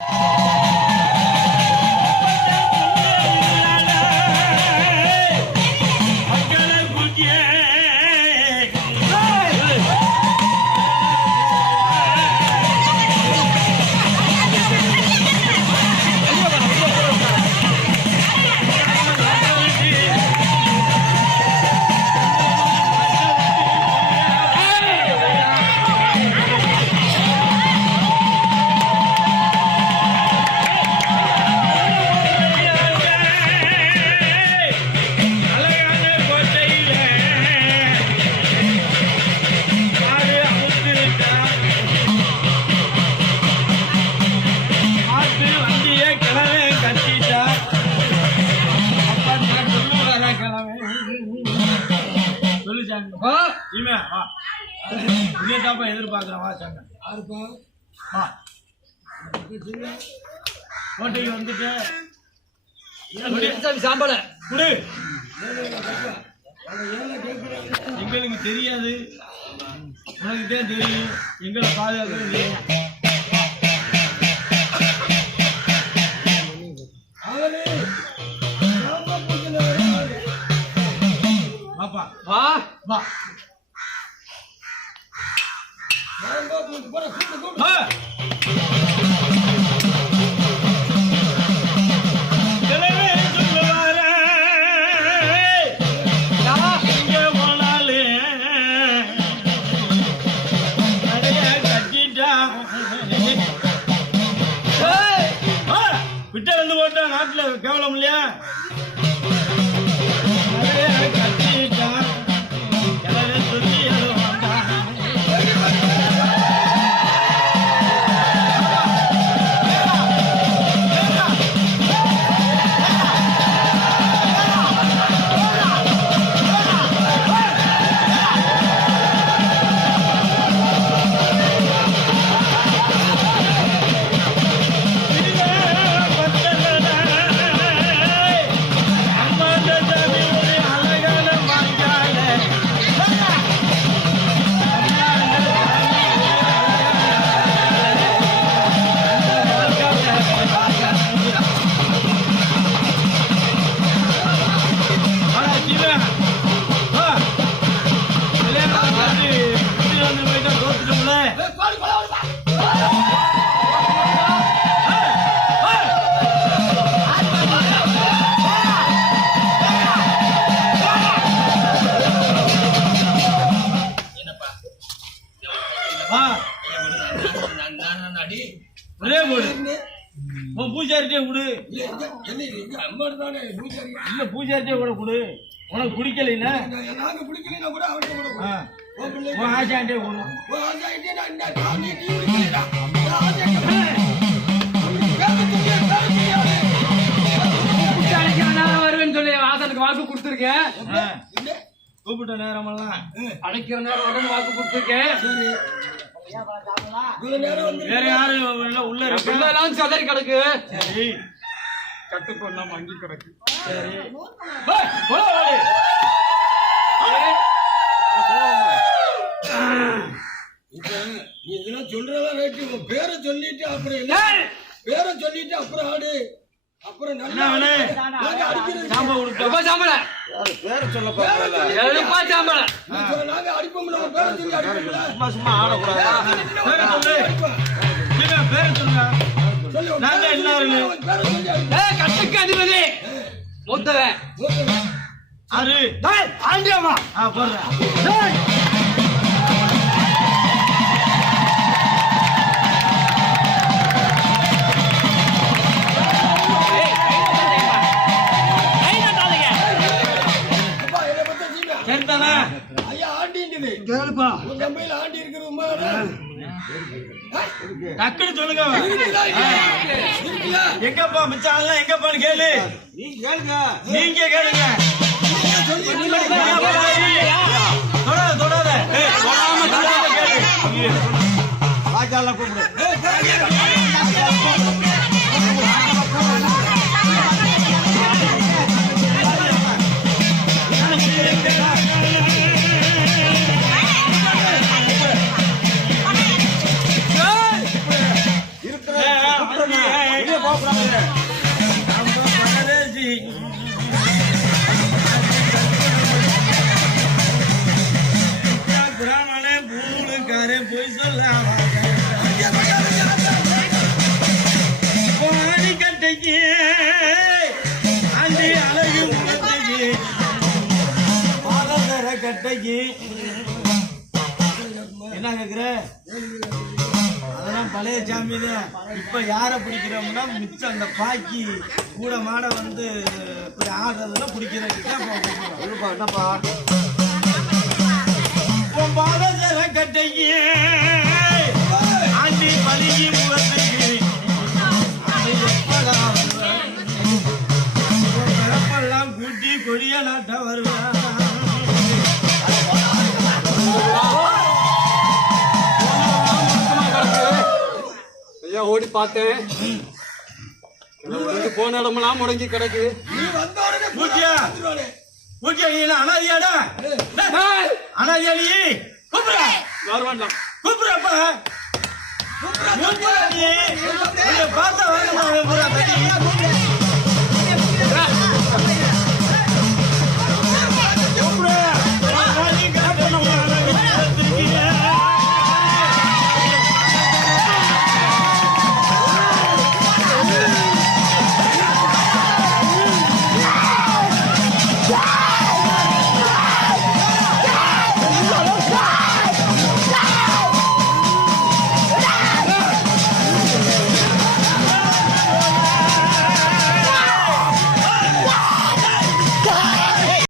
you வா. இனிமே வா இதேதாப்பா எதிர்பார்க்கிறேன் வா சங்க யாருப்பா? வா. கோட்டைக்கு வந்துட்டு சாமி சாம்பல குடு. எங்களுக்கு தெரியாது. உனக்கு தான் தெரியும். எங்களை பாதுகாக்கிறது ஆ! விட்ட வந்து போட்டா நாட்டுல கேவலம் இல்லையா? போடு உன் பூஜாரிட்டே கொடு. இல்ல, என்ன பூஜாரிட்டே கூட கொடு. உனக்கு பிடிக்கலைன்னா நாங்க- பிடிக்கலைன்னா கூட அவர்கிட்ட கூட உன் ஆச்சாண்டே கொடு. உன் ஆசாயிட்டே நான்? வருவேன்னு சொல்லி. ஆசனுக்கு வாக்கு கொடுத்துருக்கேன். என்ன? கூப்பிட்ட நேரமெல்லாம் அழைக்கிற நேரம் உடனே வாக்கு கொடுத்துருக்கேன். வேற யாரும் உள்ள- உள்ள இருக்கா? பிள்ளைலாம் சதறி கிடக்கு. சரி. கட்டுக்கொண்டா மங்கி கிடக்கு. இதெல்லாம் சொல்றதா ரைட்டு பேரை சொல்லிட்டு அப்புறம் என்ன? பேரை சொல்லிட்டு அப்புறம் ஆடு. அதிபதி. மூத்தவன். ஆறு ஆண்டியம்மா. போடுறேன். உன் தம்பியில ஆண்டி? டக்குன்னு சொல்லுங்க? எங்கப்பா மிச்சம் எங்கப்பான்னு கேளு. நீங்க கேளுங்க. தொடாத தொடாத. ஏய், தொடாம தொடாம கேளு. ஏய், அப்படிங்க. போய் சொல்லாம பாடி கட்டைக்கு அண்டி அழகு முகத்தைக்கு பாலதர கட்டைக்கு என்ன கேக்குற அதெல்லாம் பழைய சாமி தான் இப்ப யார பிடிக்கிறோம்னா மிச்சம் அந்த பாக்கி கூட மாட வந்து இப்படி ஆடுறதெல்லாம் பிடிக்கிறதுக்கு தான் என்னப்பா? பாலதர கட்டைக்கு ஆண்டி வருவ? உன் பிறப்பெல்லாம் கூட்டி கொடிய நாட்ட வருவேன் ஓடி பார்த்தேன் போன இடமெல்லாம் முடங்கி கிடக்கு பூஜ்யா. ஓகே நீ அனாதியாடா ஏய், அனாதியா நீ கூப்பிட வர வேண்டாம் கூப்பிடுறப்ப மூஞ்சியா நீ பார்த்தா வரணும்